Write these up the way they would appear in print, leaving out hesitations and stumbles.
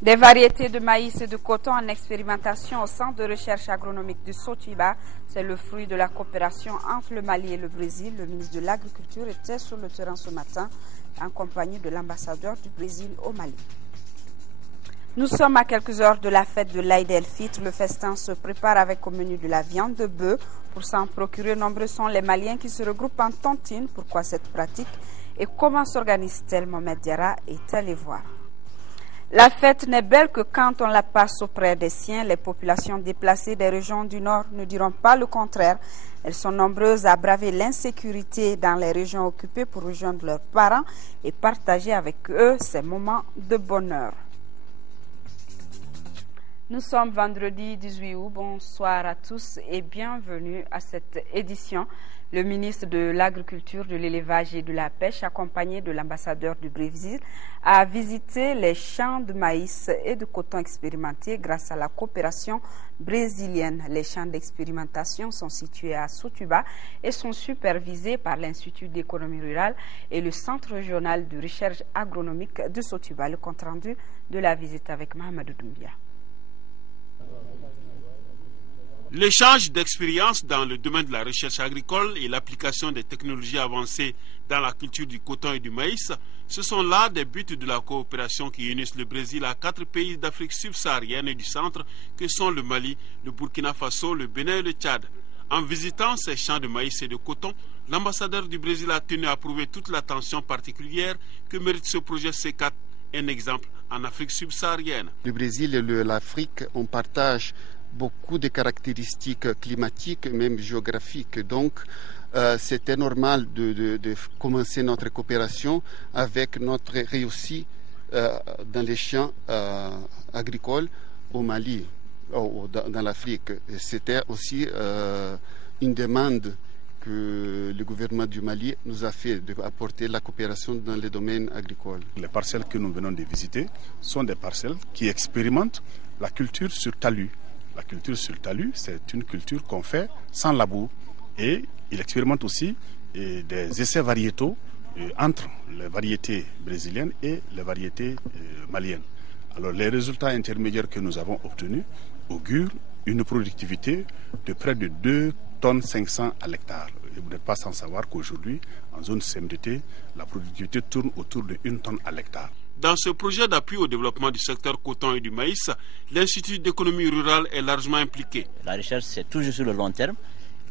Des variétés de maïs et de coton en expérimentation au Centre de recherche agronomique de Sotiba. C'est le fruit de la coopération entre le Mali et le Brésil. Le ministre de l'Agriculture était sur le terrain ce matin en compagnie de l'ambassadeur du Brésil au Mali. Nous sommes à quelques heures de la fête de l'Aïd el-Fitr. Le festin se prépare avec au menu de la viande de bœuf. Pour s'en procurer, nombreux sont les Maliens qui se regroupent en tontine. Pourquoi cette pratique et comment s'organise-t-elle? Mohamed Diarra est allé voir. La fête n'est belle que quand on la passe auprès des siens. Les populations déplacées des régions du Nord ne diront pas le contraire. Elles sont nombreuses à braver l'insécurité dans les régions occupées pour rejoindre leurs parents et partager avec eux ces moments de bonheur. Nous sommes vendredi 18 août. Bonsoir à tous et bienvenue à cette édition. Le ministre de l'Agriculture, de l'Élevage et de la Pêche, accompagné de l'ambassadeur du Brésil, a visité les champs de maïs et de coton expérimentés grâce à la coopération brésilienne. Les champs d'expérimentation sont situés à Sotuba et sont supervisés par l'Institut d'économie rurale et le Centre régional de recherche agronomique de Sotuba. Le compte-rendu de la visite avec Mohamed Doumbia. L'échange d'expériences dans le domaine de la recherche agricole et l'application des technologies avancées dans la culture du coton et du maïs, ce sont là des buts de la coopération qui unissent le Brésil à 4 pays d'Afrique subsaharienne et du centre que sont le Mali, le Burkina Faso, le Bénin et le Tchad. En visitant ces champs de maïs et de coton, l'ambassadeur du Brésil a tenu à prouver toute l'attention particulière que mérite ce projet C4, un exemple en Afrique subsaharienne. Le Brésil et l'Afrique, on partage beaucoup de caractéristiques climatiques, même géographiques. Donc, c'était normal de commencer notre coopération avec notre réussite dans les champs agricoles au Mali, dans l'Afrique. C'était aussi une demande que le gouvernement du Mali nous a fait d'apporter la coopération dans les domaines agricoles. Les parcelles que nous venons de visiter sont des parcelles qui expérimentent la culture sur talus. La culture sur talus, c'est une culture qu'on fait sans labour et il expérimente aussi des essais variétaux entre les variétés brésiliennes et les variétés maliennes. Alors les résultats intermédiaires que nous avons obtenus augurent une productivité de près de 2,5 tonnes à l'hectare. Et vous n'êtes pas sans savoir qu'aujourd'hui, en zone CMDT, la productivité tourne autour de 1 tonne à l'hectare. Dans ce projet d'appui au développement du secteur coton et du maïs, l'Institut d'économie rurale est largement impliqué. La recherche, c'est toujours sur le long terme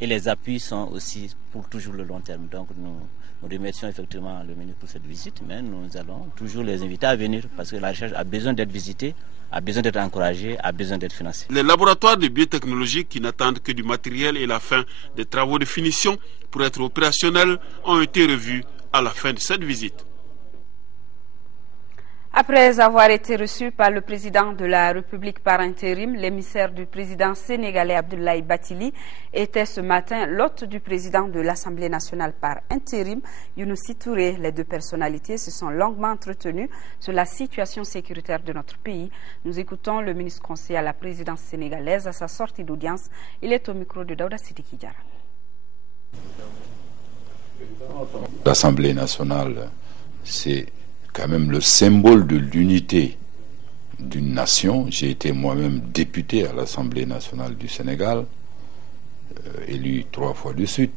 et les appuis sont aussi pour toujours le long terme. Donc nous remercions effectivement le ministre pour cette visite, mais nous allons toujours les inviter à venir parce que la recherche a besoin d'être visitée, a besoin d'être encouragée, a besoin d'être financée. Les laboratoires de biotechnologie qui n'attendent que du matériel et la fin des travaux de finition pour être opérationnels ont été revus à la fin de cette visite. Après avoir été reçu par le président de la République par intérim, l'émissaire du président sénégalais Abdoulaye Bathily était ce matin l'hôte du président de l'Assemblée nationale par intérim, Younousi Touré. Les deux personnalités se sont longuement entretenues sur la situation sécuritaire de notre pays. Nous écoutons le ministre conseiller à la présidence sénégalaise à sa sortie d'audience. Il est au micro de Daouda Sidiki Diarra. L'Assemblée nationale, c'est quand même le symbole de l'unité d'une nation. J'ai été moi-même député à l'Assemblée nationale du Sénégal, élu 3 fois de suite.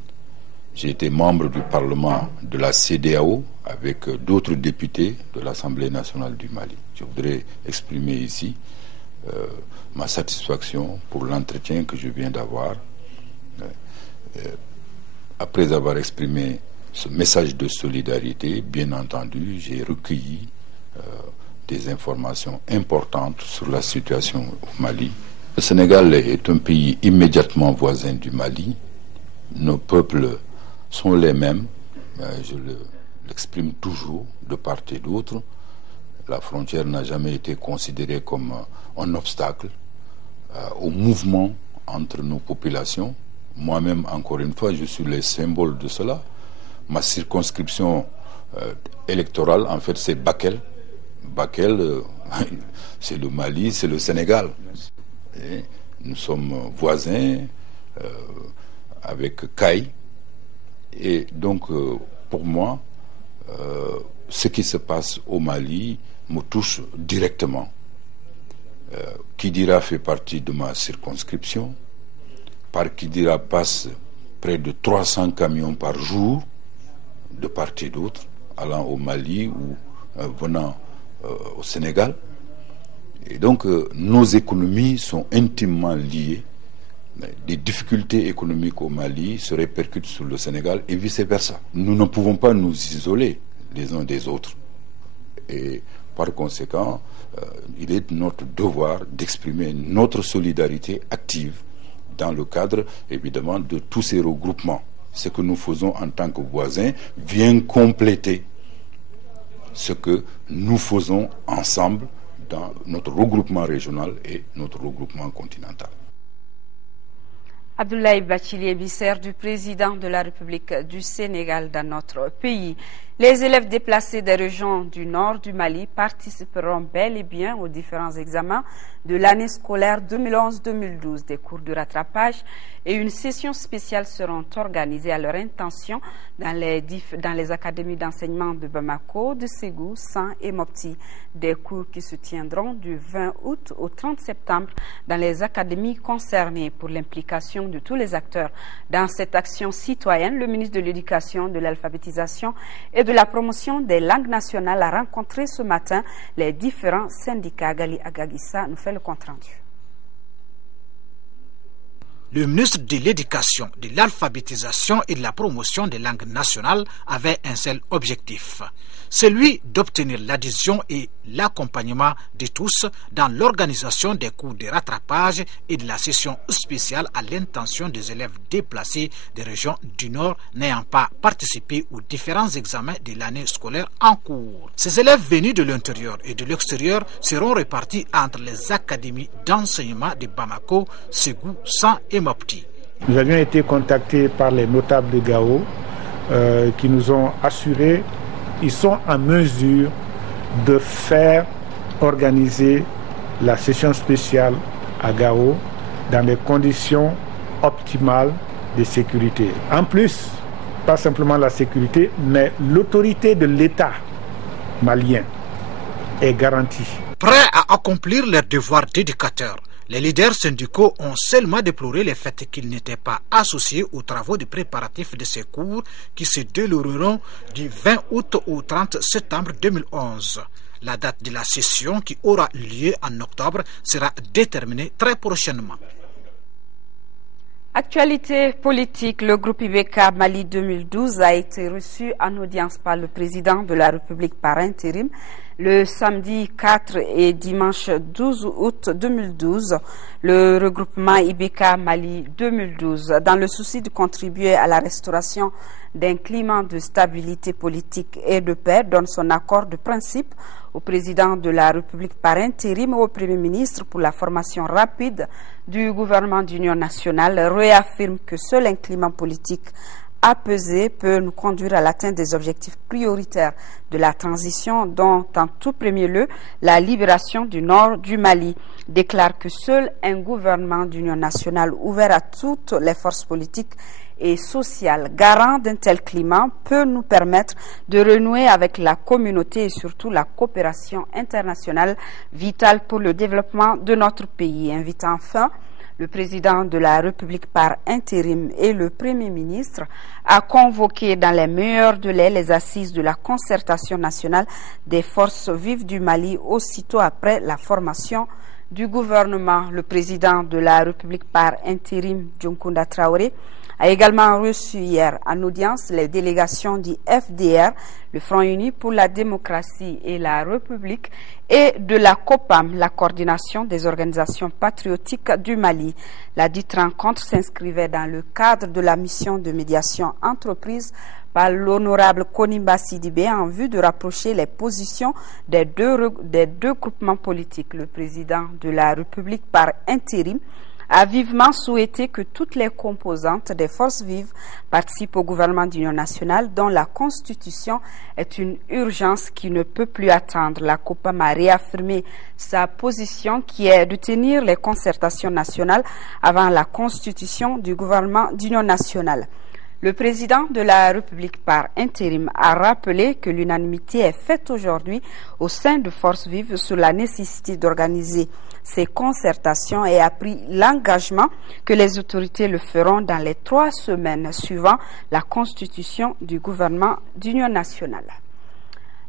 J'ai été membre du Parlement de la CEDEAO avec d'autres députés de l'Assemblée nationale du Mali. Je voudrais exprimer ici ma satisfaction pour l'entretien que je viens d'avoir. Après avoir exprimé ce message de solidarité, bien entendu, j'ai recueilli des informations importantes sur la situation au Mali. Le Sénégal est un pays immédiatement voisin du Mali. Nos peuples sont les mêmes, je l'exprime toujours de part et d'autre. La frontière n'a jamais été considérée comme un obstacle au mouvement entre nos populations. Moi-même, encore une fois, je suis le symbole de cela. Ma circonscription électorale, en fait, c'est Bakel. Bakel, c'est le Mali, c'est le Sénégal. Et nous sommes voisins avec Kay. Et donc, pour moi, ce qui se passe au Mali me touche directement. Kidira fait partie de ma circonscription. Par Kidira passe près de 300 camions par jour, de part et d'autre, allant au Mali ou venant au Sénégal. Et donc, nos économies sont intimement liées. Des difficultés économiques au Mali se répercutent sur le Sénégal et vice-versa. Nous ne pouvons pas nous isoler les uns des autres. Et par conséquent, il est de notre devoir d'exprimer notre solidarité active dans le cadre, évidemment, de tous ces regroupements. Ce que nous faisons en tant que voisins vient compléter ce que nous faisons ensemble dans notre regroupement régional et notre regroupement continental. Abdoulaye Bathily, émissaire du président de la République du Sénégal dans notre pays. Les élèves déplacés des régions du nord du Mali participeront bel et bien aux différents examens de l'année scolaire 2011-2012. Des cours de rattrapage et une session spéciale seront organisées à leur intention dans les académies d'enseignement de Bamako, de Ségou, San et Mopti. Des cours qui se tiendront du 20 août au 30 septembre dans les académies concernées. Pour l'implication de tous les acteurs dans cette action citoyenne, le ministre de l'Éducation, de l'Alphabétisation et de la promotion des langues nationales a rencontré ce matin les différents syndicats. Gali Agagissa nous fait le compte-rendu. Le ministre de l'Éducation, de l'Alphabétisation et de la promotion des langues nationales avait un seul objectif, celui d'obtenir l'adhésion et l'accompagnement de tous dans l'organisation des cours de rattrapage et de la session spéciale à l'intention des élèves déplacés des régions du Nord n'ayant pas participé aux différents examens de l'année scolaire en cours. Ces élèves venus de l'intérieur et de l'extérieur seront répartis entre les académies d'enseignement de Bamako, Ségou, San et Mopti. Nous avions été contactés par les notables de Gao qui nous ont assuré qu'ils sont en mesure de faire organiser la session spéciale à Gao dans des conditions optimales de sécurité. En plus, pas simplement la sécurité, mais l'autorité de l'État malien est garantie. Prêts à accomplir leur devoir d'éducateur, les leaders syndicaux ont seulement déploré le fait qu'ils n'étaient pas associés aux travaux de préparatifs de ces cours qui se dérouleront du 20 août au 30 septembre 2011. La date de la session qui aura lieu en octobre sera déterminée très prochainement. Actualité politique, le groupe IBK Mali 2012 a été reçu en audience par le président de la République par intérim le samedi 4 et dimanche 12 août 2012. Le regroupement IBK Mali 2012, dans le souci de contribuer à la restauration d'un climat de stabilité politique et de paix, donne son accord de principe au président de la République par intérim et au Premier ministre pour la formation rapide du gouvernement d'union nationale, réaffirme que seul un climat politique apaisé peut nous conduire à l'atteinte des objectifs prioritaires de la transition, dont en tout premier lieu la libération du nord du Mali, déclare que seul un gouvernement d'union nationale ouvert à toutes les forces politiques et sociales, garant d'un tel climat, peut nous permettre de renouer avec la communauté et surtout la coopération internationale vitale pour le développement de notre pays, invitant enfin le président de la République par intérim et le Premier ministre a convoqué dans les meilleurs délais les assises de la concertation nationale des forces vives du Mali aussitôt après la formation du gouvernement. Le président de la République par intérim, Dionkunda Traoré, a également reçu hier en audience les délégations du FDR, le Front Uni pour la démocratie et la République, et de la COPAM, la coordination des organisations patriotiques du Mali. La dite rencontre s'inscrivait dans le cadre de la mission de médiation entreprise par l'honorable Konimba Sidibé en vue de rapprocher les positions des deux groupements politiques. Le président de la République par intérim a vivement souhaité que toutes les composantes des forces vives participent au gouvernement d'union nationale dont la constitution est une urgence qui ne peut plus attendre. La COPAM a réaffirmé sa position qui est de tenir les concertations nationales avant la constitution du gouvernement d'union nationale. Le président de la République par intérim a rappelé que l'unanimité est faite aujourd'hui au sein de Forces Vives sur la nécessité d'organiser ces concertations et a pris l'engagement que les autorités le feront dans les 3 semaines suivant la constitution du gouvernement d'union nationale.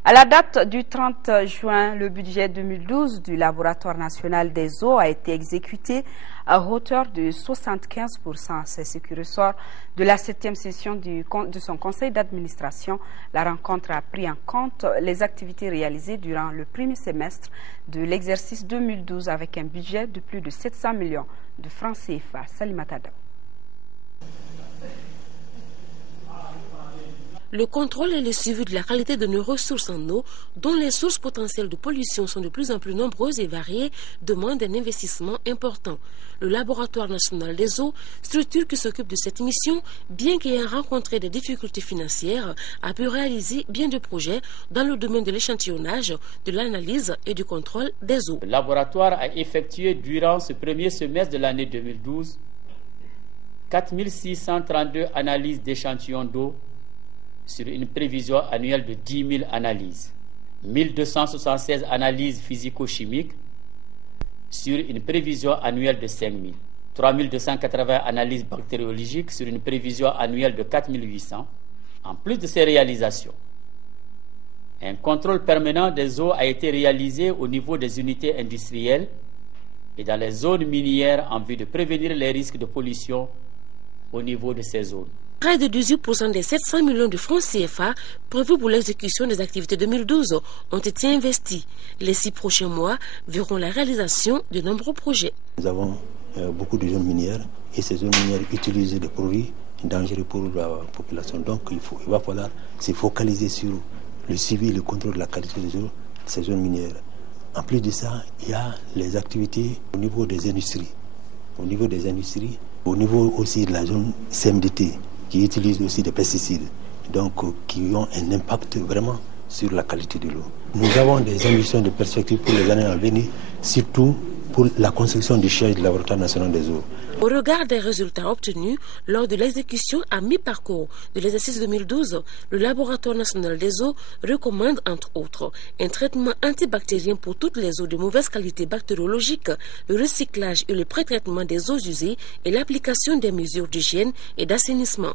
À la date du 30 juin, le budget 2012 du Laboratoire national des eaux a été exécuté à hauteur de 75%. C'est ce qui ressort de la 7e session de son conseil d'administration. La rencontre a pris en compte les activités réalisées durant le premier semestre de l'exercice 2012 avec un budget de plus de 700 millions de francs CFA. Salimata Dao. Le contrôle et le suivi de la qualité de nos ressources en eau, dont les sources potentielles de pollution sont de plus en plus nombreuses et variées, demandent un investissement important. Le Laboratoire national des eaux, structure qui s'occupe de cette mission, bien qu'ayant rencontré des difficultés financières, a pu réaliser bien de projets dans le domaine de l'échantillonnage, de l'analyse et du contrôle des eaux. Le laboratoire a effectué durant ce premier semestre de l'année 2012 4632 analyses d'échantillons d'eau sur une prévision annuelle de 10 000 analyses, 1276 analyses physico-chimiques sur une prévision annuelle de 5 000, 3280 analyses bactériologiques sur une prévision annuelle de 4 800. En plus de ces réalisations, un contrôle permanent des eaux a été réalisé au niveau des unités industrielles et dans les zones minières en vue de prévenir les risques de pollution au niveau de ces zones. Près de 18% des 700 millions de francs CFA prévus pour l'exécution des activités 2012 ont été investis. Les 6 prochains mois verront la réalisation de nombreux projets. Nous avons beaucoup de zones minières et ces zones minières utilisent des produits dangereux pour la population. Donc il va falloir se focaliser sur le suivi et le contrôle de la qualité des eaux de ces zones minières. En plus de ça, il y a les activités au niveau des industries. Au niveau aussi de la zone CMDT, qui utilisent aussi des pesticides, donc qui ont un impact vraiment sur la qualité de l'eau. Nous avons des ambitions de perspectives pour les années à venir, surtout pour la construction du siège du Laboratoire national des eaux. Au regard des résultats obtenus lors de l'exécution à mi-parcours de l'exercice 2012, le Laboratoire national des eaux recommande entre autres un traitement antibactérien pour toutes les eaux de mauvaise qualité bactériologique, le recyclage et le pré-traitement des eaux usées et l'application des mesures d'hygiène et d'assainissement.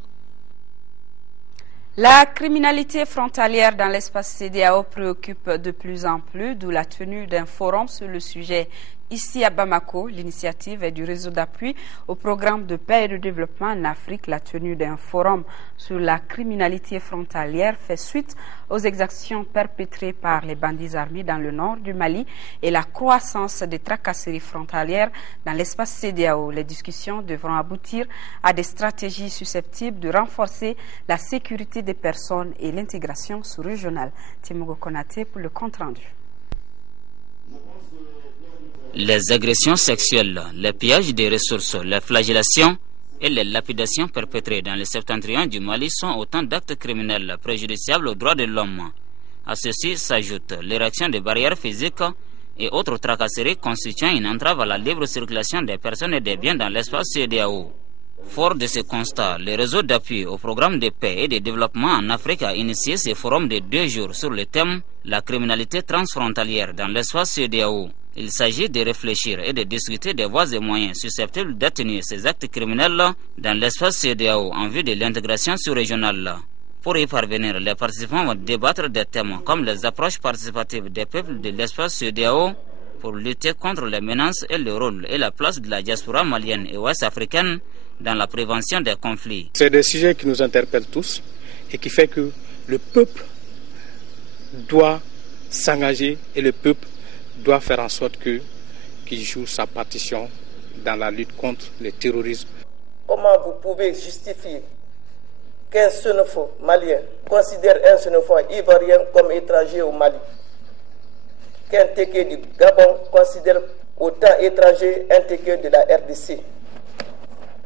La criminalité frontalière dans l'espace CEDEAO préoccupe de plus en plus, d'où la tenue d'un forum sur le sujet ici à Bamako. L'initiative est du réseau d'appui au programme de paix et de développement en Afrique. La tenue d'un forum sur la criminalité frontalière fait suite aux exactions perpétrées par les bandits armés dans le nord du Mali et la croissance des tracasseries frontalières dans l'espace CEDEAO. Les discussions devront aboutir à des stratégies susceptibles de renforcer la sécurité des personnes et l'intégration sous-régionale. Timogo Konaté pour le compte-rendu. Les agressions sexuelles, les pillages des ressources, les flagellations et les lapidations perpétrées dans le septentrion du Mali sont autant d'actes criminels préjudiciables aux droits de l'homme. À ceci s'ajoutent l'érection de barrières physiques et autres tracasseries constituant une entrave à la libre circulation des personnes et des biens dans l'espace CEDEAO. Fort de ce constat, le réseau d'appui au programme de paix et de développement en Afrique a initié ce forum de 2 jours sur le thème « La criminalité transfrontalière dans l'espace CEDEAO ». Il s'agit de réfléchir et de discuter des voies et moyens susceptibles d'atténuer ces actes criminels dans l'espace CEDEAO en vue de l'intégration sous-régionale. Pour y parvenir, les participants vont débattre des thèmes comme les approches participatives des peuples de l'espace CEDEAO pour lutter contre les menaces et le rôle et la place de la diaspora malienne et ouest-africaine dans la prévention des conflits. C'est des sujets qui nous interpellent tous et qui fait que le peuple doit s'engager et le peuple doit faire en sorte qu'il joue sa partition dans la lutte contre le terrorisme. Comment vous pouvez justifier qu'un xénophobe malien considère un xénophobe ivoirien comme étranger au Mali, qu'un Téké du Gabon considère autant étranger un Téké de la RDC?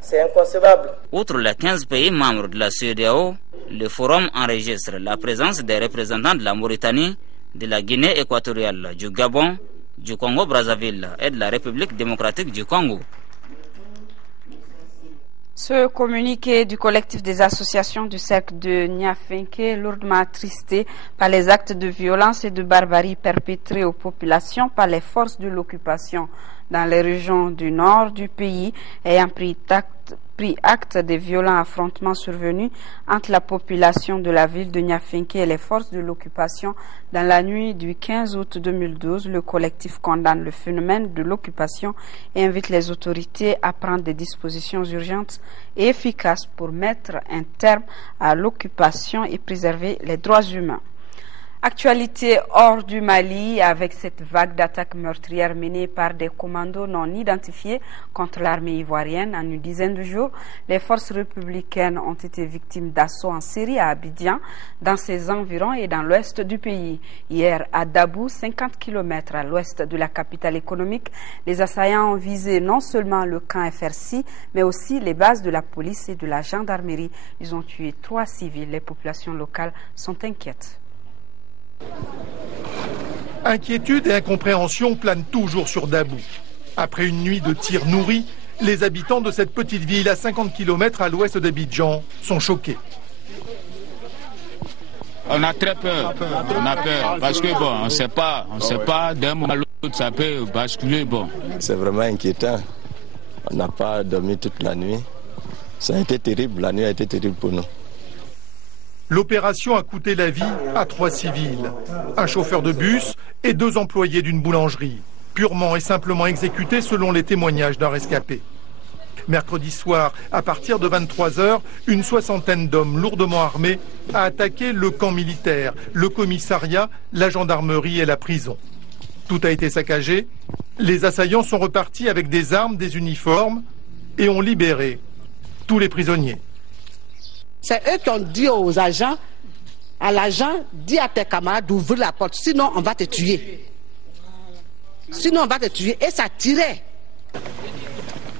C'est inconcevable. Outre les 15 pays membres de la CEDEAO, le forum enregistre la présence des représentants de la Mauritanie, de la Guinée équatoriale, du Gabon, du Congo-Brazzaville et de la République démocratique du Congo. Ce communiqué du collectif des associations du cercle de Niafenke est lourdement attristé par les actes de violence et de barbarie perpétrés aux populations par les forces de l'occupation dans les régions du nord du pays, ayant pris acte des violents affrontements survenus entre la population de la ville de Niafenke et les forces de l'occupation dans la nuit du 15 août 2012. Le collectif condamne le phénomène de l'occupation et invite les autorités à prendre des dispositions urgentes et efficaces pour mettre un terme à l'occupation et préserver les droits humains. Actualité hors du Mali, avec cette vague d'attaques meurtrières menées par des commandos non identifiés contre l'armée ivoirienne en une dizaine de jours. Les forces républicaines ont été victimes d'assauts en série à Abidjan, dans ses environs et dans l'ouest du pays. Hier, à Dabou, 50 km à l'ouest de la capitale économique, les assaillants ont visé non seulement le camp FRC, mais aussi les bases de la police et de la gendarmerie. Ils ont tué 3 civils. Les populations locales sont inquiètes. Inquiétude et incompréhension planent toujours sur Dabou. Après une nuit de tirs nourris, les habitants de cette petite ville à 50 km à l'ouest d'Abidjan sont choqués. On a très peur, on a peur, parce que bon, on ne sait pas, d'un moment à l'autre, ça peut basculer, bon. C'est vraiment inquiétant. On n'a pas dormi toute la nuit. Ça a été terrible, la nuit a été terrible pour nous. L'opération a coûté la vie à 3 civils, un chauffeur de bus et 2 employés d'une boulangerie, purement et simplement exécutés selon les témoignages d'un rescapé. Mercredi soir, à partir de 23 h, une soixantaine d'hommes lourdement armés a attaqué le camp militaire, le commissariat, la gendarmerie et la prison. Tout a été saccagé. Les assaillants sont repartis avec des armes, des uniformes et ont libéré tous les prisonniers. C'est eux qui ont dit aux agents, à l'agent, dis à tes camarades d'ouvrir la porte, sinon on va te tuer. Sinon on va te tuer. Et ça tirait.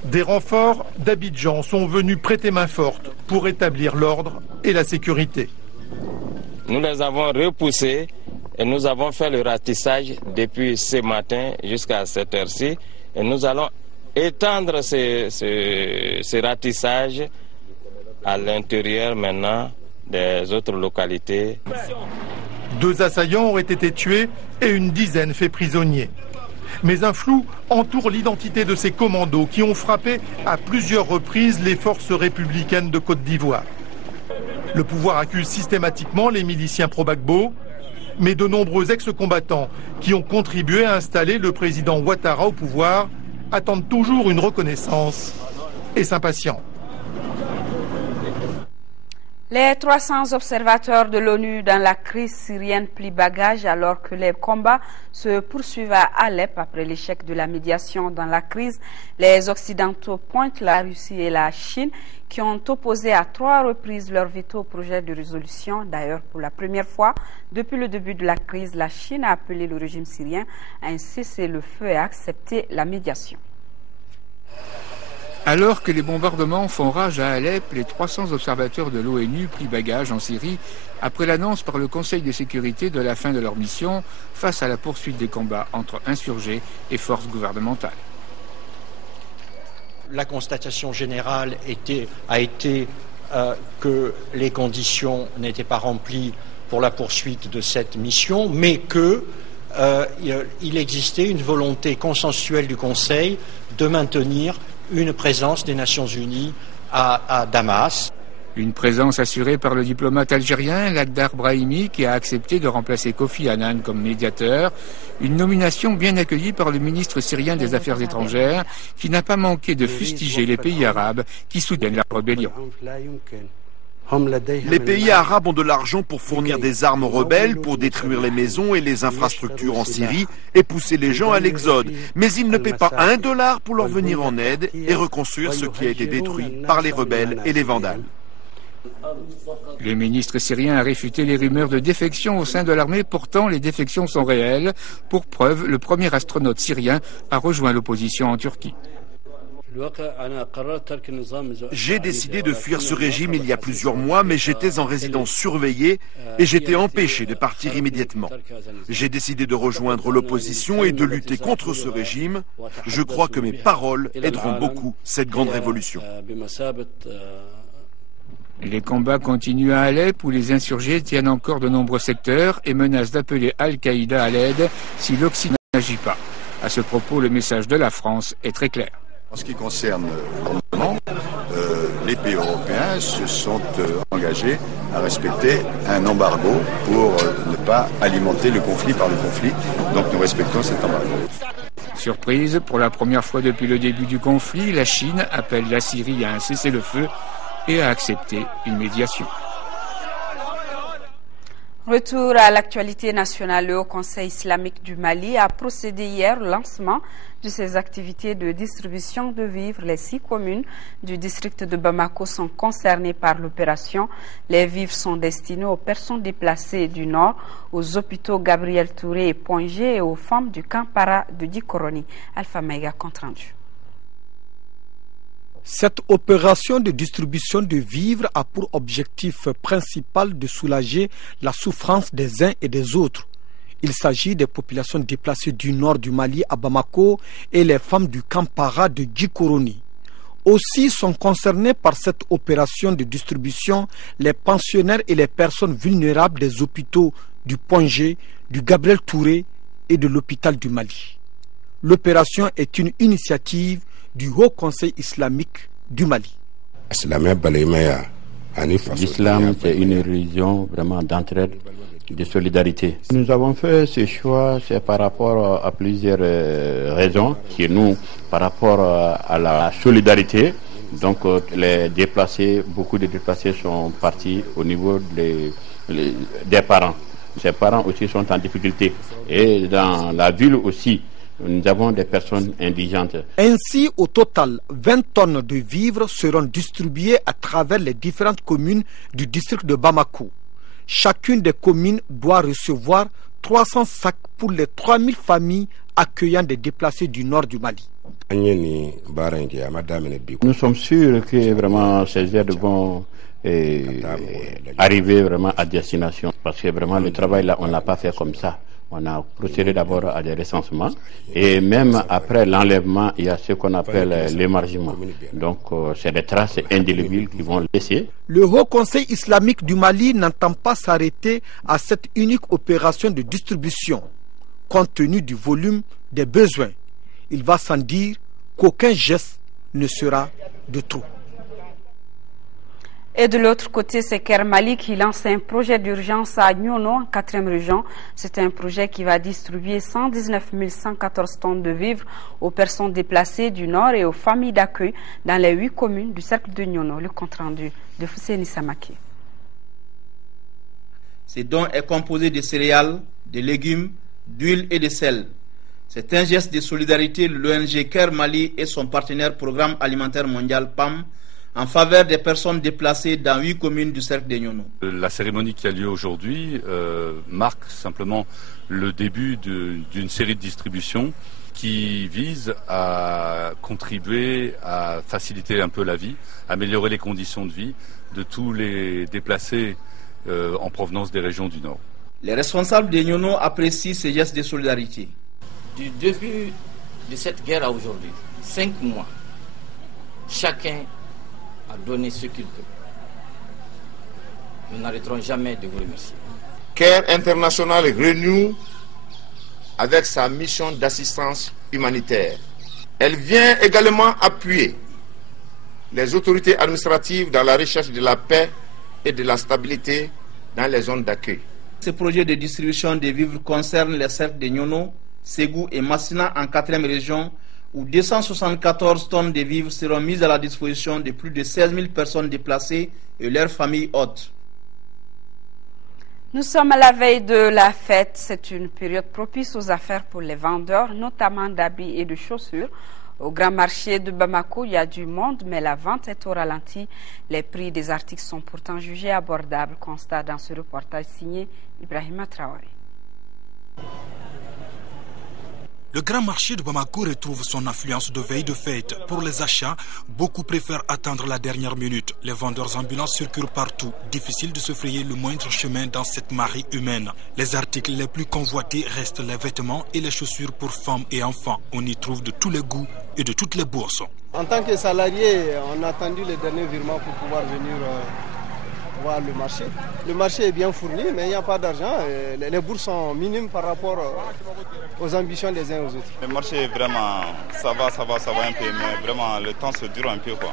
Des renforts d'Abidjan sont venus prêter main forte pour rétablir l'ordre et la sécurité. Nous les avons repoussés et nous avons fait le ratissage depuis ce matin jusqu'à cette heure-ci. Et nous allons étendre ce ratissage à l'intérieur maintenant des autres localités. 2 assaillants auraient été tués et une dizaine faits prisonniers. Mais un flou entoure l'identité de ces commandos qui ont frappé à plusieurs reprises les forces républicaines de Côte d'Ivoire. Le pouvoir accuse systématiquement les miliciens pro-Gbagbo, mais de nombreux ex-combattants qui ont contribué à installer le président Ouattara au pouvoir attendent toujours une reconnaissance et s'impatientent. Les 300 observateurs de l'ONU dans la crise syrienne plient bagage alors que les combats se poursuivent à Alep après l'échec de la médiation dans la crise. Les Occidentaux pointent la Russie et la Chine qui ont opposé à 3 reprises leur veto au projet de résolution. D'ailleurs, pour la première fois depuis le début de la crise, la Chine a appelé le régime syrien à un cessez-le-feu et à accepter la médiation. Alors que les bombardements font rage à Alep, les 300 observateurs de l'ONU plient bagage en Syrie après l'annonce par le Conseil de sécurité de la fin de leur mission face à la poursuite des combats entre insurgés et forces gouvernementales. La constatation générale a été que les conditions n'étaient pas remplies pour la poursuite de cette mission, mais qu'il existait une volonté consensuelle du Conseil de maintenir une présence des Nations Unies à Damas. Une présence assurée par le diplomate algérien Lakhdar Brahimi qui a accepté de remplacer Kofi Annan comme médiateur. Une nomination bien accueillie par le ministre syrien des Affaires étrangères qui n'a pas manqué de fustiger les pays arabes qui soutiennent la rébellion. Les pays arabes ont de l'argent pour fournir des armes aux rebelles, pour détruire les maisons et les infrastructures en Syrie et pousser les gens à l'exode. Mais ils ne paient pas $1 pour leur venir en aide et reconstruire ce qui a été détruit par les rebelles et les vandales. Le ministre syrien a réfuté les rumeurs de défection au sein de l'armée. Pourtant, les défections sont réelles. Pour preuve, le premier astronaute syrien a rejoint l'opposition en Turquie. J'ai décidé de fuir ce régime il y a plusieurs mois, mais j'étais en résidence surveillée et j'étais empêché de partir immédiatement. J'ai décidé de rejoindre l'opposition et de lutter contre ce régime. Je crois que mes paroles aideront beaucoup cette grande révolution. Les combats continuent à Alep où les insurgés tiennent encore de nombreux secteurs et menacent d'appeler Al-Qaïda à l'aide si l'Occident n'agit pas. À ce propos, le message de la France est très clair. En ce qui concerne le gouvernement, les pays européens se sont engagés à respecter un embargo pour ne pas alimenter le conflit par le conflit. Donc nous respectons cet embargo. Surprise, pour la première fois depuis le début du conflit, la Chine appelle la Syrie à un cessez-le-feu et à accepter une médiation. Retour à l'actualité nationale, le Haut Conseil islamique du Mali a procédé hier au lancement de ses activités de distribution de vivres. Les 6 communes du district de Bamako sont concernées par l'opération. Les vivres sont destinés aux personnes déplacées du Nord, aux hôpitaux Gabriel Touré et Point-G et aux femmes du Kampara de Dikoroni. Alpha Mega compte rendu. Cette opération de distribution de vivres a pour objectif principal de soulager la souffrance des uns et des autres. Il s'agit des populations déplacées du nord du Mali à Bamako et les femmes du Kampara de Dikoroni. Aussi sont concernés par cette opération de distribution les pensionnaires et les personnes vulnérables des hôpitaux du Point-G, du Gabriel Touré et de l'hôpital du Mali. L'opération est une initiative du Haut Conseil islamique du Mali. L'islam, c'est une religion vraiment d'entraide, de solidarité. Nous avons fait ce choix, c'est par rapport à plusieurs raisons. Chez nous, par rapport à la solidarité, donc les déplacés, beaucoup de déplacés sont partis au niveau des parents. Ces parents aussi sont en difficulté. Et dans la ville aussi, nous avons des personnes indigentes. Ainsi, au total, 20 tonnes de vivres seront distribuées à travers les différentes communes du district de Bamako. Chacune des communes doit recevoir 300 sacs pour les 3000 familles accueillant des déplacés du nord du Mali. Nous sommes sûrs que vraiment ces aides vont arriver vraiment à destination. Parce que vraiment le travail là, on ne l'a pas fait comme ça. On a procédé d'abord à des recensements et même après l'enlèvement, il y a ce qu'on appelle l'émargement. Donc c'est des traces indélébiles qui vont laisser. Le Haut Conseil islamique du Mali n'entend pas s'arrêter à cette unique opération de distribution. Compte tenu du volume des besoins, il va sans dire qu'aucun geste ne sera de trop. Et de l'autre côté, c'est Kermali qui lance un projet d'urgence à Nyono, en 4e région. C'est un projet qui va distribuer 119 114 tonnes de vivres aux personnes déplacées du Nord et aux familles d'accueil dans les 8 communes du cercle de Nyono. Le compte rendu de Fousseni Samaki. Ce don est composé de céréales, de légumes, d'huile et de sel. C'est un geste de solidarité de l'ONG Kermali et son partenaire Programme alimentaire mondial PAM en faveur des personnes déplacées dans 8 communes du cercle de Nyono. La cérémonie qui a lieu aujourd'hui marque simplement le début d'une série de distributions qui vise à contribuer à faciliter un peu la vie, améliorer les conditions de vie de tous les déplacés en provenance des régions du Nord. Les responsables de Nyono apprécient ces gestes de solidarité. Du début de cette guerre à aujourd'hui, 5 mois, chacun a donné ce qu'il peut. Nous n'arrêterons jamais de vous remercier. Care International renoue avec sa mission d'assistance humanitaire. Elle vient également appuyer les autorités administratives dans la recherche de la paix et de la stabilité dans les zones d'accueil. Ce projet de distribution de vivres concerne les cercles de Nyono, Ségou et Massina en 4e région, où 274 tonnes de vivres seront mises à la disposition de plus de 16 000 personnes déplacées et leurs familles hôtes. Nous sommes à la veille de la fête. C'est une période propice aux affaires pour les vendeurs, notamment d'habits et de chaussures. Au grand marché de Bamako, il y a du monde, mais la vente est au ralenti. Les prix des articles sont pourtant jugés abordables. Constat dans ce reportage signé Ibrahima Traoré. Le grand marché de Bamako retrouve son affluence de veille de fête. Pour les achats, beaucoup préfèrent attendre la dernière minute. Les vendeurs ambulants circulent partout. Difficile de se frayer le moindre chemin dans cette marée humaine. Les articles les plus convoités restent les vêtements et les chaussures pour femmes et enfants. On y trouve de tous les goûts et de toutes les bourses. En tant que salarié, on a attendu les derniers virements pour pouvoir venir voir le marché. Le marché est bien fourni, mais il n'y a pas d'argent. Les bourses sont minimes par rapport aux ambitions des uns et aux autres. Le marché, vraiment, ça va un peu, mais vraiment, le temps se dure un peu, quoi.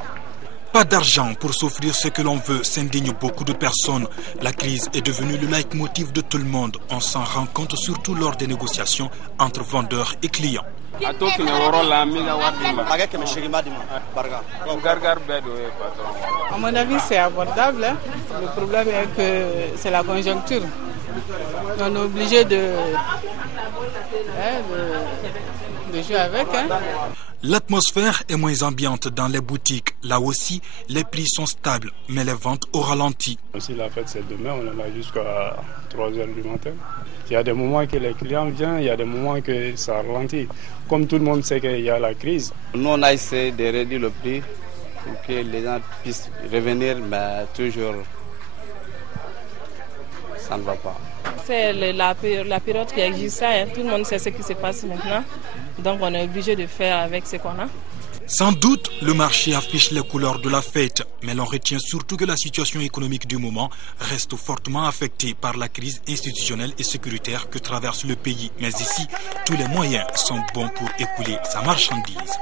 Pas d'argent pour s'offrir ce que l'on veut, s'indignent beaucoup de personnes. La crise est devenue le leitmotiv de tout le monde. On s'en rend compte surtout lors des négociations entre vendeurs et clients. À mon avis, c'est abordable. Hein. Le problème est que c'est la conjoncture. On est obligé de jouer avec. Hein. L'atmosphère est moins ambiante dans les boutiques. Là aussi, les prix sont stables, mais les ventes au ralenti. Si la fête c'est demain, on en a jusqu'à 3h du matin. Il y a des moments que les clients viennent, il y a des moments que ça ralentit. Comme tout le monde sait qu'il y a la crise. Nous, on a essayé de réduire le prix pour que les gens puissent revenir, mais toujours, ça ne va pas. C'est la période qui existe ça. Hein. Tout le monde sait ce qui se passe maintenant. Donc, on est obligé de faire avec ce qu'on a. Sans doute, le marché affiche les couleurs de la fête, mais l'on retient surtout que la situation économique du moment reste fortement affectée par la crise institutionnelle et sécuritaire que traverse le pays. Mais ici, tous les moyens sont bons pour écouler sa marchandise.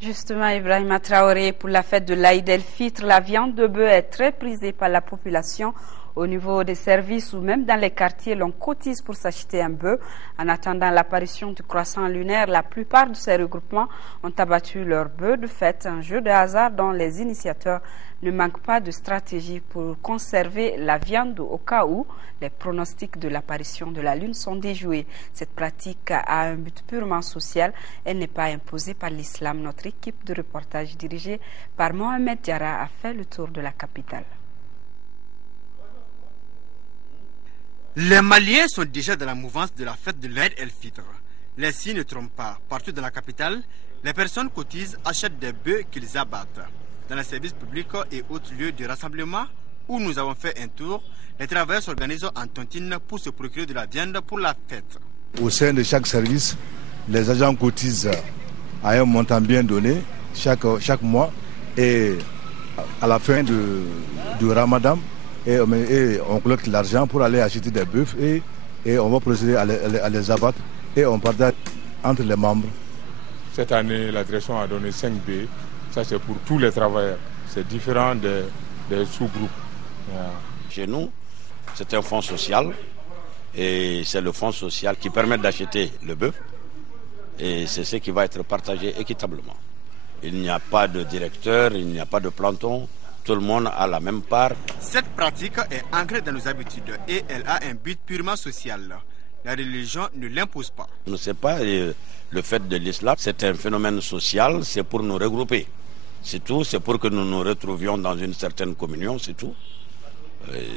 Justement, Ibrahima Traoré, pour la fête de l'Aïd el-Fitr, la viande de bœuf est très prisée par la population. Au niveau des services ou même dans les quartiers, l'on cotise pour s'acheter un bœuf. En attendant l'apparition du croissant lunaire, la plupart de ces regroupements ont abattu leur bœuf de fête, un jeu de hasard dont les initiateurs ne manquent pas de stratégie pour conserver la viande au cas où les pronostics de l'apparition de la lune sont déjoués. Cette pratique a un but purement social. Elle n'est pas imposée par l'islam. Notre équipe de reportage dirigée par Mohamed Diarra a fait le tour de la capitale. Les Maliens sont déjà dans la mouvance de la fête de l'Aïd el-Fitr. Les signes ne trompent pas. Partout dans la capitale, les personnes cotisent, achètent des bœufs qu'ils abattent. Dans les services publics et autres lieux de rassemblement où nous avons fait un tour, les travailleurs s'organisent en tontine pour se procurer de la viande pour la fête. Au sein de chaque service, les agents cotisent à un montant bien donné chaque mois et à la fin du Ramadan, et on collecte l'argent pour aller acheter des bœufs et on va procéder à les abattre et on partage entre les membres. Cette année, la direction a donné 5 bœufs. Ça, c'est pour tous les travailleurs. C'est différent des sous-groupes. Chez nous, c'est un fonds social et c'est le fonds social qui permet d'acheter le bœuf et c'est ce qui va être partagé équitablement. Il n'y a pas de directeur, il n'y a pas de planton. Tout le monde a la même part. Cette pratique est ancrée dans nos habitudes et elle a un but purement social. La religion ne l'impose pas. Ce n'est pas le fait de l'islam, c'est un phénomène social, c'est pour nous regrouper. C'est tout, c'est pour que nous nous retrouvions dans une certaine communion, c'est tout.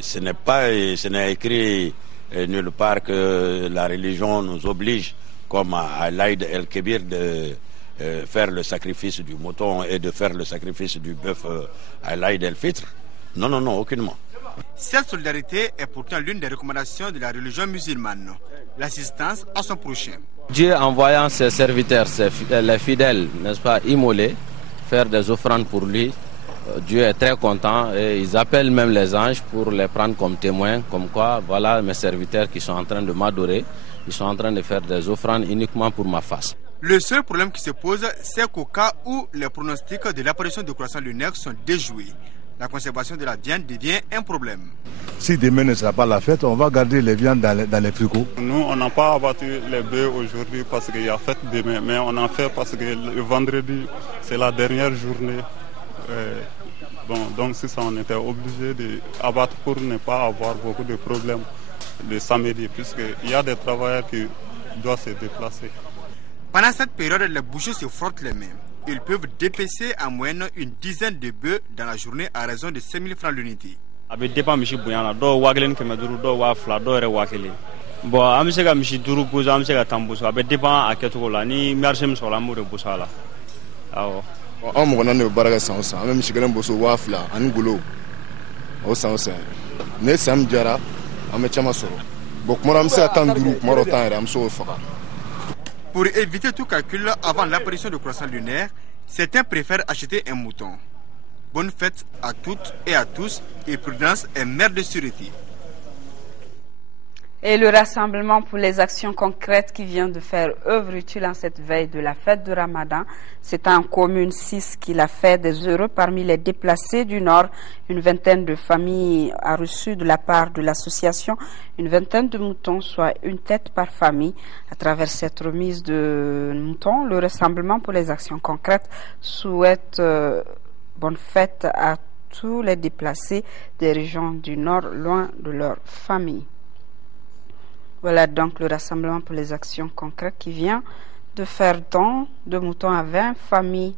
Ce n'est écrit nulle part que la religion nous oblige, comme à l'Aïd el-Kébir, de faire le sacrifice du mouton et de faire le sacrifice du bœuf à l'Aïd el-Fitr. Non, non, non, aucunement. Cette solidarité est pourtant l'une des recommandations de la religion musulmane, l'assistance à son prochain. Dieu envoyant ses serviteurs, les fidèles, n'est-ce pas, immolés, faire des offrandes pour lui, Dieu est très content et ils appellent même les anges pour les prendre comme témoins, comme quoi, voilà mes serviteurs qui sont en train de m'adorer, ils sont en train de faire des offrandes uniquement pour ma face. Le seul problème qui se pose, c'est qu'au cas où les pronostics de l'apparition du croissant lunaire sont déjoués, la conservation de la viande devient un problème. Si demain ne sera pas la fête, on va garder les viandes dans les frigos. Nous, on n'a pas abattu les bœufs aujourd'hui parce qu'il y a fête demain, mais on en fait parce que le vendredi, c'est la dernière journée. Donc c'est ça, on était obligé d'abattre pour ne pas avoir beaucoup de problèmes le samedi, puisqu'il y a des travailleurs qui doivent se déplacer. Pendant cette période, les bouchers se frottent les mains. Ils peuvent dépecer en moyenne une dizaine de bœufs dans la journée à raison de 5 000 francs l'unité. Bon, an bɛ se ka misi 5 boso, an bɛ se ka 10 boso. A bɛ dépend a kɛcogo la. Ni marché min sɔrɔla an b'o de boso a la. Awɔ. An mɔgɔ naani de bɛ baara kɛ san o san. An bɛ misi kelen boso 2000 ani golo. O san o san. Ni san min jara, an bɛ caman sɔrɔ. Bon, kuma an bɛ se ka 10 duuru, kuma dɔ 10 yɛrɛ, an bɛ se k'o faga. Pour éviter tout calcul avant l'apparition de croissants lunaires, certains préfèrent acheter un mouton. Bonne fête à toutes et à tous, et prudence est mère de sûreté. Et le rassemblement pour les actions concrètes qui vient de faire œuvre utile en cette veille de la fête de Ramadan, c'est en commune 6 qu'il a fait des heureux parmi les déplacés du Nord. Une vingtaine de familles a reçu de la part de l'association une vingtaine de moutons, soit une tête par famille. À travers cette remise de moutons, le rassemblement pour les actions concrètes souhaite bonne fête à tous les déplacés des régions du Nord, loin de leur famille. Voilà donc le rassemblement pour les actions concrètes qui vient de faire don de moutons à 20 familles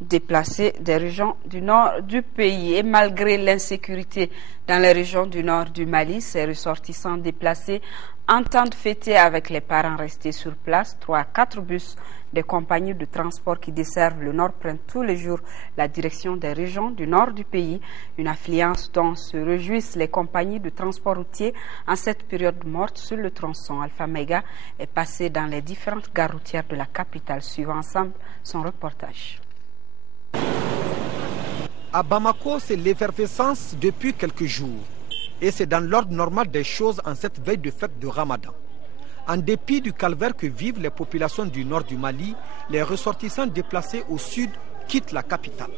déplacées des régions du nord du pays. Et malgré l'insécurité dans les régions du nord du Mali, ces ressortissants déplacés entendent fêter avec les parents restés sur place. 3 à 4 bus des compagnies de transport qui desservent le nord prennent tous les jours la direction des régions du nord du pays. Une affluence dont se réjouissent les compagnies de transport routier en cette période morte sur le tronçon. Alpha Mega est passé dans les différentes gares routières de la capitale. Suivant ensemble son reportage. À Bamako, c'est l'effervescence depuis quelques jours. Et c'est dans l'ordre normal des choses en cette veille de fête de Ramadan. En dépit du calvaire que vivent les populations du nord du Mali, les ressortissants déplacés au sud quittent la capitale.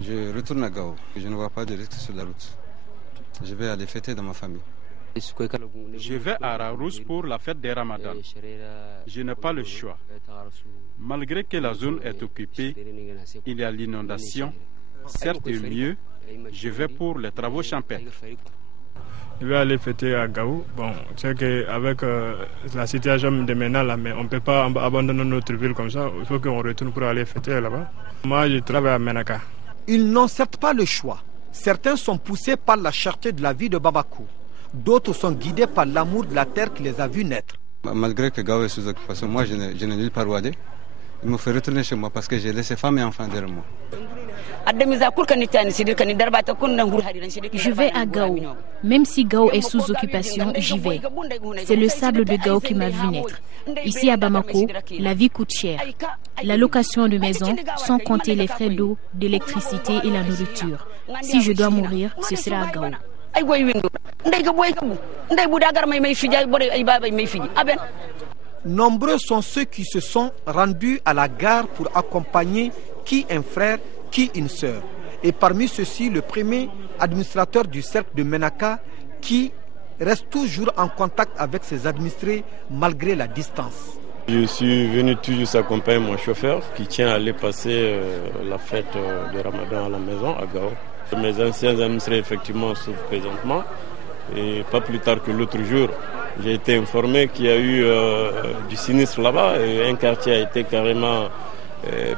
Je retourne à Gao. Je ne vois pas de risque sur la route. Je vais aller fêter dans ma famille. Je vais à Rarousse pour la fête des Ramadan. Je n'ai pas le choix. Malgré que la zone est occupée, il y a l'inondation. Certes mieux, je vais pour les travaux champêtres. Je vais aller fêter à Gao. Bon, c'est qu'avec la situation de maintenant, là, mais on ne peut pas abandonner notre ville comme ça. Il faut qu'on retourne pour aller fêter là-bas. Moi, je travaille à Menaka. Ils n'ont certes pas le choix. Certains sont poussés par la cherté de la vie de Bamako. D'autres sont guidés par l'amour de la terre qui les a vus naître. Malgré que Gao est sous occupation, moi je n'ai nulle part où aller. Il me faut retourner chez moi parce que j'ai laissé femmes et enfants derrière moi. Je vais à Gao. Même si Gao est sous occupation, j'y vais. C'est le sable de Gao qui m'a vu naître. Ici à Bamako, la vie coûte cher. La location de maison, sans compter les frais d'eau, d'électricité et la nourriture. Si je dois mourir, ce sera à Gao. Nombreux sont ceux qui se sont rendus à la gare pour accompagner qui un frère, qui une sœur. Et parmi ceux-ci, le premier administrateur du cercle de Menaka qui reste toujours en contact avec ses administrés malgré la distance. Je suis venu tout juste accompagner mon chauffeur qui tient à aller passer la fête de Ramadan à la maison à Gao. Mes anciens administrés effectivement souffrent présentement et pas plus tard que l'autre jour, j'ai été informé qu'il y a eu du sinistre là-bas et un quartier a été carrément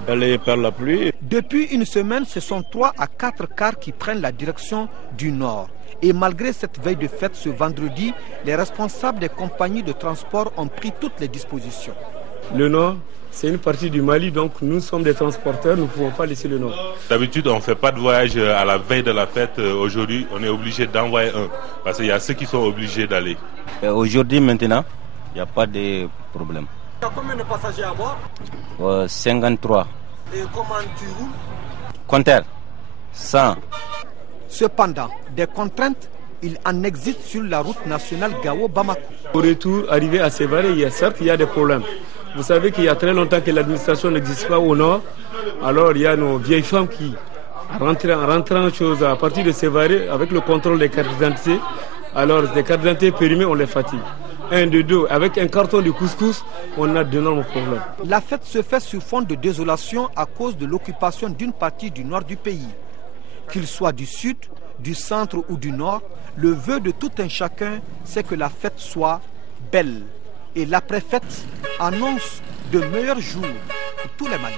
balayé par la pluie. Depuis une semaine, ce sont 3 à 4 cars qui prennent la direction du nord. Et malgré cette veille de fête ce vendredi, les responsables des compagnies de transport ont pris toutes les dispositions. Le nord, c'est une partie du Mali, donc nous sommes des transporteurs, nous ne pouvons pas laisser le nord. D'habitude, on ne fait pas de voyage à la veille de la fête. Aujourd'hui, on est obligé d'envoyer un, parce qu'il y a ceux qui sont obligés d'aller. Aujourd'hui, maintenant, il n'y a pas de problème. Il y a combien de passagers à bord 53. Et comment tu roules Compteur 100. Cependant, des contraintes, il en existe sur la route nationale Gao-Bamako. Au retour, arrivé à Sévaré, il y a des problèmes. Vous savez qu'il y a très longtemps que l'administration n'existe pas au nord. Alors il y a nos vieilles femmes qui, en rentrant chose à partir de Sévaré, avec le contrôle des cartes d'identité, alors les cartes d'identité périmées, on les fatigue. 1, 2, 2, avec un carton de couscous, on a d'énormes problèmes. La fête se fait sur fond de désolation à cause de l'occupation d'une partie du nord du pays. Qu'il soit du sud, du centre ou du nord, le vœu de tout un chacun, c'est que la fête soit belle. Et l'après-fête annonce de meilleurs jours pour tous les Maliens.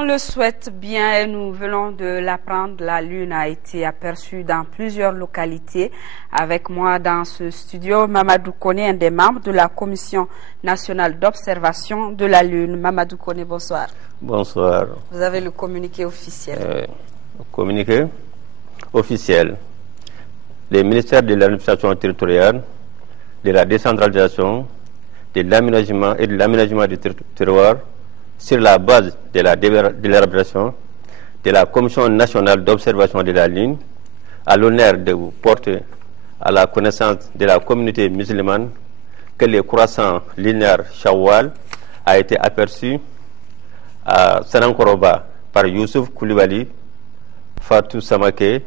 On le souhaite bien et nous venons de l'apprendre. La lune a été aperçue dans plusieurs localités. Avec moi dans ce studio, Mamadou Koné, un des membres de la Commission nationale d'observation de la lune. Mamadou Koné, bonsoir. Bonsoir. Vous avez le communiqué officiel. Communiqué officiel. Les ministères de l'administration territoriale, de la décentralisation, de l'aménagement et de l'aménagement du territoire, sur la base de la délibération de la Commission nationale d'observation de la Lune, à l'honneur de vous porter à la connaissance de la communauté musulmane que le croissant lunaire Shawwal a été aperçu à Sanankoroba par Youssouf Koulibaly, Fatou Samake,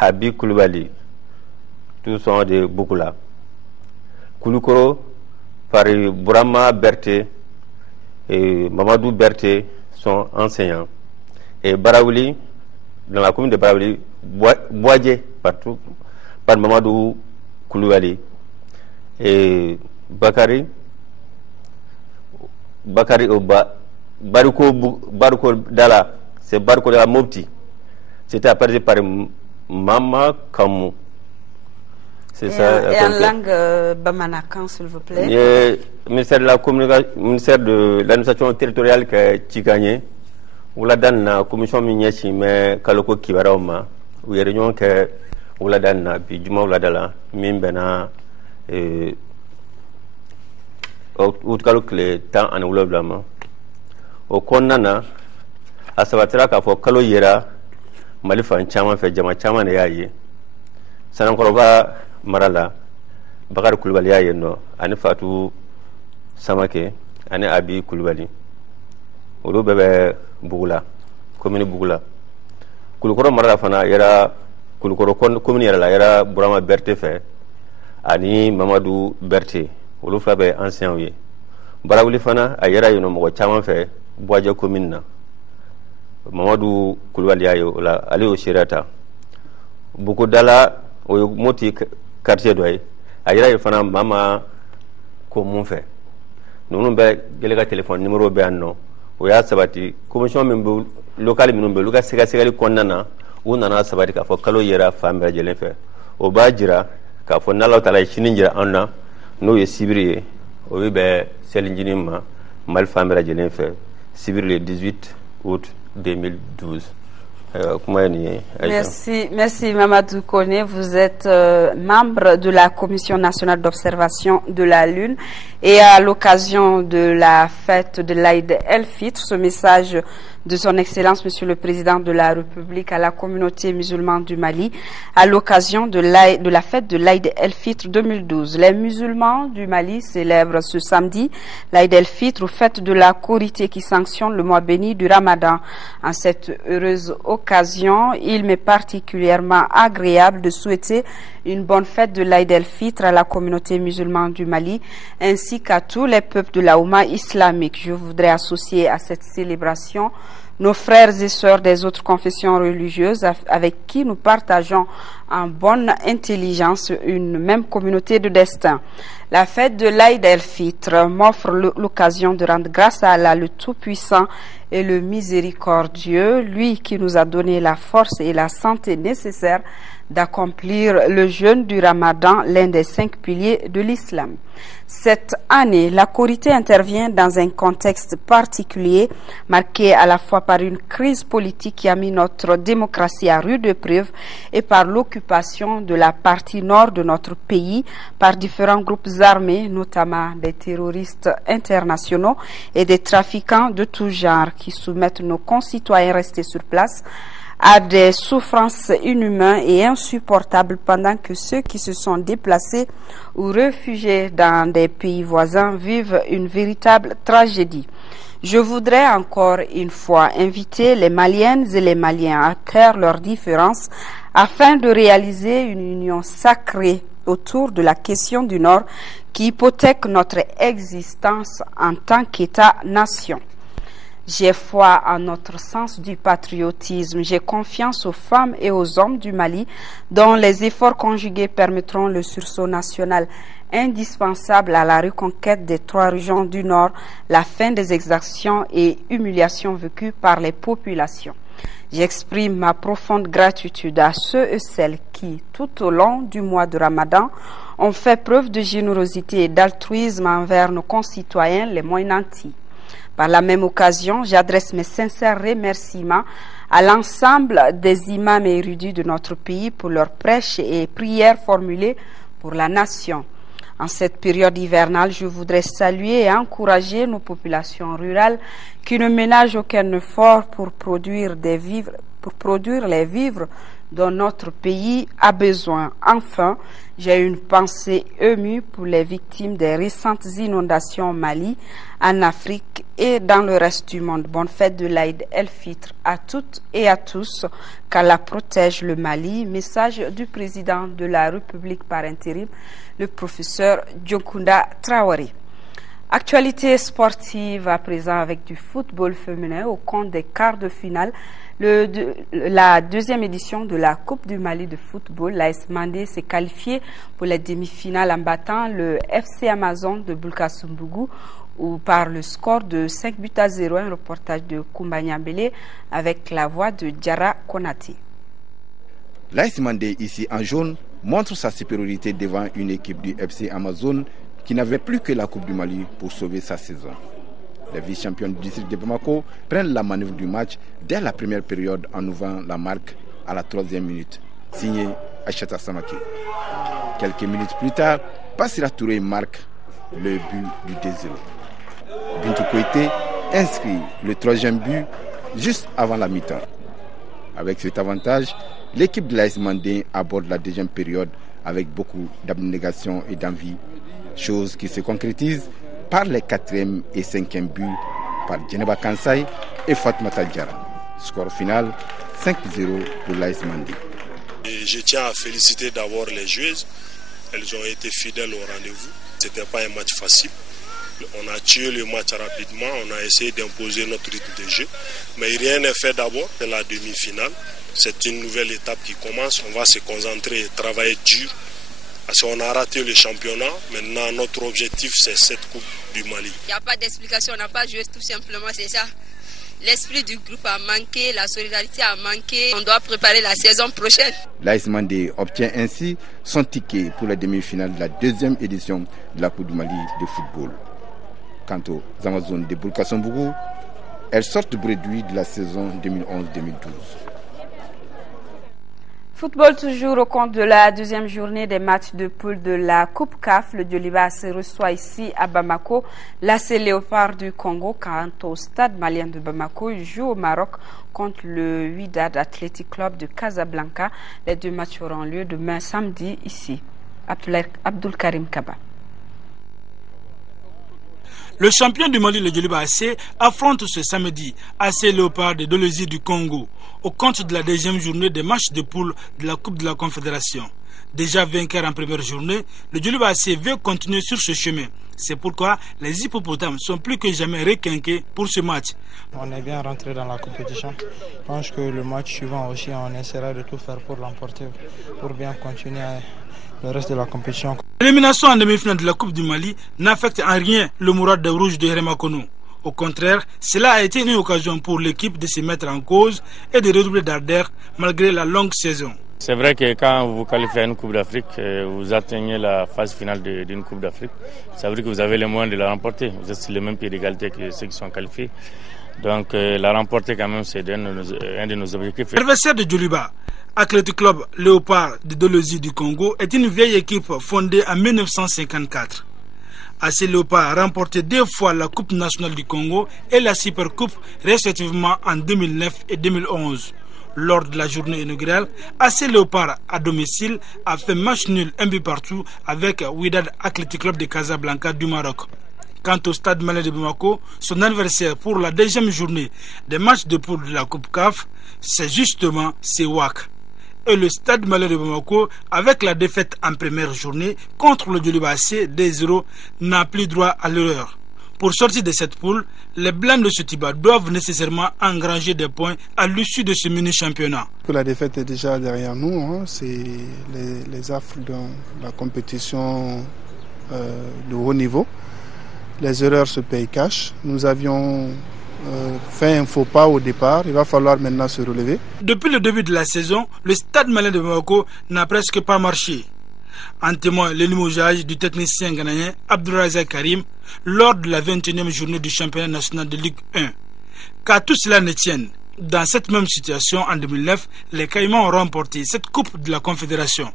Habib Koulibaly, tous sont de Boukoula. Kouloukoro par Bourama Berté et Mamadou Berté sont enseignants. Et Baraouli, dans la commune de Baraouli, Boadje partout, par Mamadou Koulibaly. Et Bakari Baruko Dala, c'est Baruko Dala Mopti. C'était apparu par Mama Kamou. C'est ça. Et en langue bamanakan, s'il vous plaît. Le ministère de la communication, ministère de l'administration territoriale que tu gagnes, ou la donne la commission miniachi mais kaloko kibaroma, ou réunion que ou la donne puis du ou la dala, mimbena ou kaloko le temps en oublablement. Au konana, à sabatera k'a fɔ kalo yera Mali fan caman fɛ jama caman de y'a ye Sanankoroba mara la Bakari Kulubali y'a ye nɔ ani Fatou Samake ani Abi Kulubali olu bɛɛ bɛ Bugula commune Bugula Kulukɔrɔ mara la fana yɛrɛ Kulukɔrɔ commune yɛrɛ la yɛrɛ Burama Berté fɛ ani Mamadou Berté olu fila bɛ anciens ye Barawuli fana a yɛrɛ yen nɔ mɔgɔ caman fɛ Boadje commune na Mamadou Koulibaly y'a ye o la ale y'o seereya ta Bukodala o ye Moti quartier dɔ ye a yɛrɛ ye fana maa ma ko mun fɛ ninnu bɛɛ gɛlɛ ka téléphone numéro bɛ yan nɔ o y'a sabati commission min bɛ local minnu bɛ olu ka sɛgɛsɛgɛli kɔnɔna na u nana sabati k'a fɔ kalo yera fan bɛɛ lajɛlen fɛ o b'a jira k'a fɔ n'Ala taala ye sini jira an na n'o ye sibiri ye o bɛ bɛn selinjini ma Mali fan bɛɛ lajɛlen fɛ sibiri le 18 août 2012. Merci Mamadou Koné. Vous êtes membre de la Commission nationale d'observation de la Lune et à l'occasion de la fête de l'Aïd el-Fitr, ce message de son Excellence Monsieur le Président de la République à la communauté musulmane du Mali à l'occasion de la fête de l'Aïd el-Fitr 2012. Les musulmans du Mali célèbrent ce samedi l'Aïd el-Fitr, fête de la Korité qui sanctionne le mois béni du Ramadan. En cette heureuse occasion, il m'est particulièrement agréable de souhaiter une bonne fête de l'Aïd el-Fitr à la communauté musulmane du Mali ainsi qu'à tous les peuples de la Oumma islamique. Je voudrais associer à cette célébration nos frères et sœurs des autres confessions religieuses avec qui nous partageons en bonne intelligence une même communauté de destin. La fête de l'Aïd el-Fitr m'offre l'occasion de rendre grâce à Allah le Tout-Puissant et le Miséricordieux, lui qui nous a donné la force et la santé nécessaires d'accomplir le jeûne du Ramadan, l'un des 5 piliers de l'islam. Cette année, la Korité intervient dans un contexte particulier, marqué à la fois par une crise politique qui a mis notre démocratie à rude épreuve et par l'occupation de la partie nord de notre pays par différents groupes armés, notamment des terroristes internationaux et des trafiquants de tout genre qui soumettent nos concitoyens restés sur place à des souffrances inhumaines et insupportables pendant que ceux qui se sont déplacés ou réfugiés dans des pays voisins vivent une véritable tragédie. Je voudrais encore une fois inviter les Maliennes et les Maliens à taire leurs différences afin de réaliser une union sacrée autour de la question du Nord qui hypothèque notre existence en tant qu'État-nation. J'ai foi en notre sens du patriotisme. J'ai confiance aux femmes et aux hommes du Mali dont les efforts conjugués permettront le sursaut national indispensable à la reconquête des 3 régions du Nord, la fin des exactions et humiliations vécues par les populations. J'exprime ma profonde gratitude à ceux et celles qui, tout au long du mois de Ramadan, ont fait preuve de générosité et d'altruisme envers nos concitoyens les moins nantis. Par la même occasion, j'adresse mes sincères remerciements à l'ensemble des imams et érudits de notre pays pour leurs prêches et prières formulées pour la nation. En cette période hivernale, je voudrais saluer et encourager nos populations rurales qui ne ménagent aucun effort pour produire les vivres dont notre pays a besoin. Enfin, j'ai une pensée émue pour les victimes des récentes inondations au Mali, en Afrique et dans le reste du monde. Bonne fête de l'Aïd el-Fitr à toutes et à tous, qu'Allah protège le Mali. Message du président de la République par intérim, le professeur Diokounda Traoré. Actualité sportive à présent avec du football féminin au compte des quarts de finale. La deuxième édition de la Coupe du Mali de football, l'AS Mandé s'est qualifiée pour les demi-finales en battant le FC Amazon de Bulkasumbougou ou par le score de 5-0, un reportage de Koumba Niambélé avec la voix de Diarra Konati. L'AS Mandé, ici en jaune, montre sa supériorité devant une équipe du FC Amazon qui n'avait plus que la Coupe du Mali pour sauver sa saison. Les vice-champions du district de Bamako prennent la manœuvre du match dès la première période en ouvrant la marque à la 3e minute, signé Achata Samaki. Quelques minutes plus tard, Passira Touré marque le but du 2-0. Bintou Koité inscrit le 3e but juste avant la mi-temps. Avec cet avantage, l'équipe de l'AS Mandé aborde la deuxième période avec beaucoup d'abnégation et d'envie, chose qui se concrétise par les 4e et 5e buts par Djeneba Kansai et Fatmata Diarra. Score final 5-0 pour l'AS Mandé. Je tiens à féliciter d'abord les joueuses. Elles ont été fidèles au rendez-vous. Ce n'était pas un match facile. On a tué le match rapidement, on a essayé d'imposer notre rythme de jeu. Mais rien n'est fait d'abord de la demi-finale. C'est une nouvelle étape qui commence. On va se concentrer et travailler dur. Parce qu'on a raté le championnat, maintenant notre objectif c'est cette Coupe du Mali. Il n'y a pas d'explication, on n'a pas joué tout simplement, c'est ça. L'esprit du groupe a manqué, la solidarité a manqué, on doit préparer la saison prochaine. L'AS Mandé obtient ainsi son ticket pour la demi-finale de la 2e édition de la Coupe du Mali de football. Quant aux Amazones de Bulkasumbougou, elles sortent bredouilles de la saison 2011-2012. Football toujours au compte de la 2e journée des matchs de poule de la Coupe CAF. Le Djoliba se reçoit ici à Bamako. L'AS Léopard du Congo, quant au stade malien de Bamako, il joue au Maroc contre le Wydad Athletic Club de Casablanca. Les 2 matchs auront lieu demain samedi ici. Abdul Karim Kaba. Le champion du Mali, le Djoliba AC, affronte ce samedi AC Léopard de Dolosie du Congo au compte de la 2e journée des matchs de poule de la Coupe de la Confédération. Déjà vainqueur en première journée, le Djoliba AC veut continuer sur ce chemin. C'est pourquoi les hippopotames sont plus que jamais requinqués pour ce match. On est bien rentré dans la compétition. Je pense que le match suivant aussi, on essaiera de tout faire pour l'emporter, pour bien continuer le reste de la compétition. L'élimination en demi-finale de la Coupe du Mali n'affecte en rien le moral des Rouges de Hérémakono. Au contraire, cela a été une occasion pour l'équipe de se mettre en cause et de redoubler d'ardeur malgré la longue saison. C'est vrai que quand vous vous qualifiez à une Coupe d'Afrique, vous atteignez la phase finale d'une Coupe d'Afrique. Ça veut dire que vous avez les moyens de la remporter. Vous êtes sur le même pied d'égalité que ceux qui sont qualifiés. Donc la remporter quand même, c'est un de nos objectifs. L'adversaire de Djoliba, Athletic Club Léopard de Dolosie du Congo, est une vieille équipe fondée en 1954. AC Léopard a remporté 2 fois la Coupe nationale du Congo et la Supercoupe respectivement en 2009 et 2011. Lors de la journée inaugurale, AC Léopard à domicile a fait match nul 1 but partout avec Wydad Athletic Club de Casablanca du Maroc. Quant au stade malien de Bamako, son adversaire pour la 2e journée des matchs de poule de la Coupe CAF, c'est justement Sewak. Et le stade malien de Bamako, avec la défaite en première journée contre le Djoliba AC 2-0, n'a plus droit à l'erreur. Pour sortir de cette poule, les Blancs de Sotiba doivent nécessairement engranger des points à l'issue de ce mini-championnat. La défaite est déjà derrière nous, c'est les affres de la compétition de haut niveau. Les erreurs se payent cash. Nous avions fait un faux pas au départ. Il va falloir maintenant se relever. Depuis le début de la saison, le stade malien de Bamako n'a presque pas marché. En témoigne le limogeage du technicien ghanéen Abdourazak Karim lors de la 21e journée du championnat national de Ligue 1. Qu'à tout cela ne tienne, dans cette même situation en 2009, les Caïmans ont remporté cette coupe de la Confédération.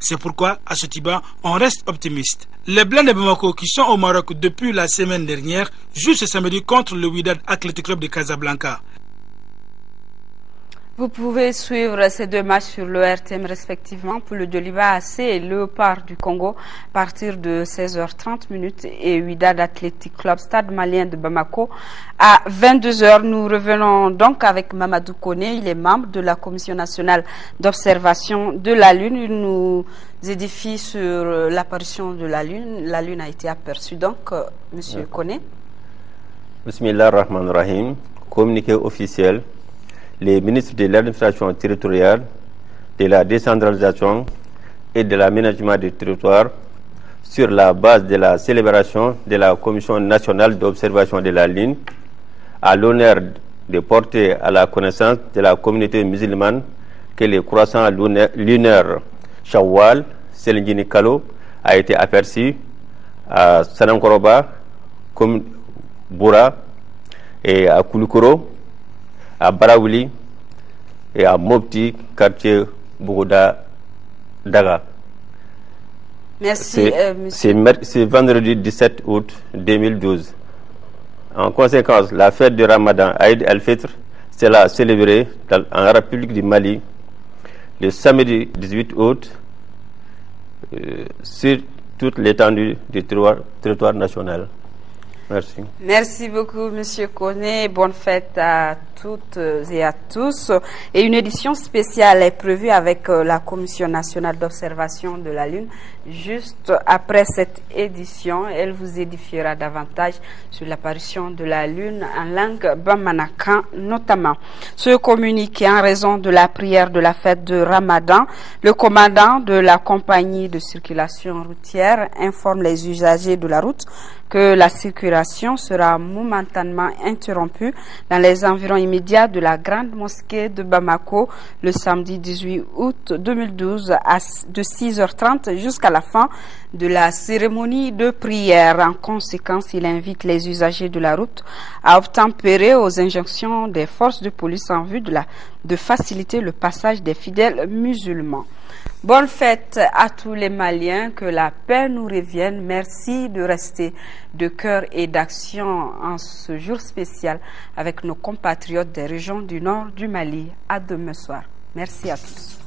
C'est pourquoi, à Sotiba, on reste optimiste. Les Blancs de Bamako qui sont au Maroc depuis la semaine dernière jouent ce samedi contre le Wydad Athletic Club de Casablanca. Vous pouvez suivre ces deux matchs sur le RTM respectivement pour le Djoliba AC et Léopard du Congo à partir de 16h30 et Wydad Athletic Club Stade malien de Bamako à 22h. Nous revenons donc avec Mamadou Koné, il est membre de la Commission nationale d'observation de la Lune. Il nous édifie sur l'apparition de la Lune. La Lune a été aperçue donc, Monsieur Koné. Bismillahirrahmanirrahim. Communiqué officiel. Les ministres de l'administration territoriale, de la décentralisation et de l'aménagement du territoire, sur la base de la célébration de la Commission nationale d'observation de la Lune, à l'honneur de porter à la connaissance de la communauté musulmane que le croissant lunaire Shawwal Selengini Kalo a été aperçu à Sanankoroba, Boura et à Kouloukoro, à Baraouli et à Mopti, quartier Bourouda Daga. Merci, c'est vendredi 17 août 2012. En conséquence, la fête de Ramadan, Aïd al-Fitr, sera célébrée en République du Mali le samedi 18 août sur toute l'étendue du territoire national. Merci. Merci beaucoup, Monsieur Koné. Bonne fête à toutes et à tous. Et une édition spéciale est prévue avec la Commission nationale d'observation de la Lune. Juste après cette édition, elle vous édifiera davantage sur l'apparition de la Lune en langue bamanakan notamment. Ce communiqué en raison de la prière de la fête de Ramadan, le commandant de la compagnie de circulation routière informe les usagers de la route que la circulation sera momentanément interrompue dans les environs immédiats de la grande mosquée de Bamako le samedi 18 août 2012 de 6h30 jusqu'à la fin de la cérémonie de prière. En conséquence, il invite les usagers de la route à obtempérer aux injonctions des forces de police en vue de faciliter le passage des fidèles musulmans. Bonne fête à tous les Maliens, que la paix nous revienne. Merci de rester de cœur et d'action en ce jour spécial avec nos compatriotes des régions du nord du Mali. À demain soir. Merci à tous.